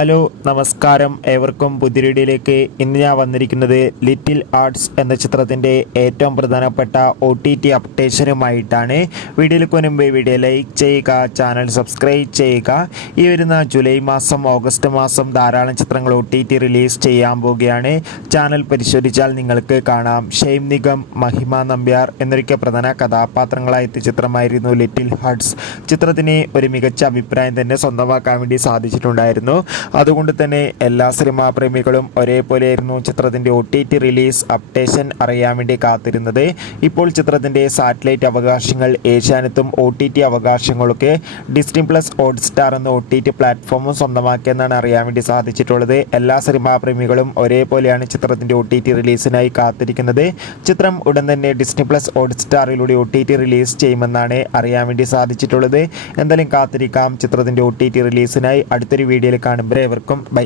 Hello നമസ്കാരം, ഏവർക്കും പുതിയ വീഡിയോയിലേക്ക്. ഇന്ന് ഞാൻ വന്നിരിക്കുന്നത് ലിറ്റിൽ ഹാർട്ട്സ് എന്ന ചിത്രത്തിൻ്റെ ഏറ്റവും പ്രധാനപ്പെട്ട OTT അപ്ഡേഷനുമായിട്ടാണ്. വീഡിയോയിലേക്ക് മുൻപ് വീഡിയോ ലൈക്ക് ചെയ്യുക, ചാനൽ സബ്സ്ക്രൈബ് ചെയ്യുക. ഈ വരുന്ന ജൂലൈ മാസം ഓഗസ്റ്റ് മാസം ധാരാളം ചിത്രങ്ങൾ OTT റിലീസ് ചെയ്യാൻ പോവുകയാണ്. ചാനൽ പരിശോധിച്ചാൽ നിങ്ങൾക്ക് കാണാം. ഷെയ്ം നിഗം, മഹിമ നമ്പ്യാർ എന്നൊക്കെ പ്രധാന കഥാപാത്രങ്ങളായ ചിത്രമായിരുന്നു ലിറ്റിൽ ഹാർട്ട്സ്. ചിത്രത്തിന് ഒരു മികച്ച അഭിപ്രായം തന്നെ സ്വന്തമാക്കാൻ വേണ്ടി സാധിച്ചിട്ടുണ്ടായിരുന്നു. അതുകൊണ്ട് തന്നെ എല്ലാ സിനിമാ പ്രേമികളും ഒരേപോലെയായിരുന്നു ചിത്രത്തിൻ്റെ OTT റിലീസ് അപ്ഡേഷൻ അറിയാൻ വേണ്ടി കാത്തിരുന്നത്. ഇപ്പോൾ ചിത്രത്തിൻ്റെ സാറ്റലൈറ്റ് അവകാശങ്ങൾ ഏഷ്യാനെറ്റും OTT അവകാശങ്ങളൊക്കെ ഡിസ്നി പ്ലസ് ഹോട്ട്സ്റ്റാർ എന്ന OTT പ്ലാറ്റ്ഫോമും സ്വന്തമാക്കിയെന്നാണ് അറിയാൻ വേണ്ടി സാധിച്ചിട്ടുള്ളത്. എല്ലാ സിനിമാ പ്രേമികളും ഒരേപോലെയാണ് ചിത്രത്തിൻ്റെ OTT റിലീസിനായി കാത്തിരിക്കുന്നത്. ചിത്രം ഉടൻ തന്നെ ഡിസ്നി പ്ലസ് ഹോട്ട്സ്റ്റാറിലൂടെ OTT റിലീസ് ചെയ്യുമെന്നാണ് അറിയാൻ വേണ്ടി സാധിച്ചിട്ടുള്ളത്. എന്തായാലും കാത്തിരിക്കാം ചിത്രത്തിൻ്റെ OTT റിലീസിനായി. അടുത്തൊരു വീഡിയോയിൽ കാണുമ്പോൾ ഏവർക്കും ബൈ.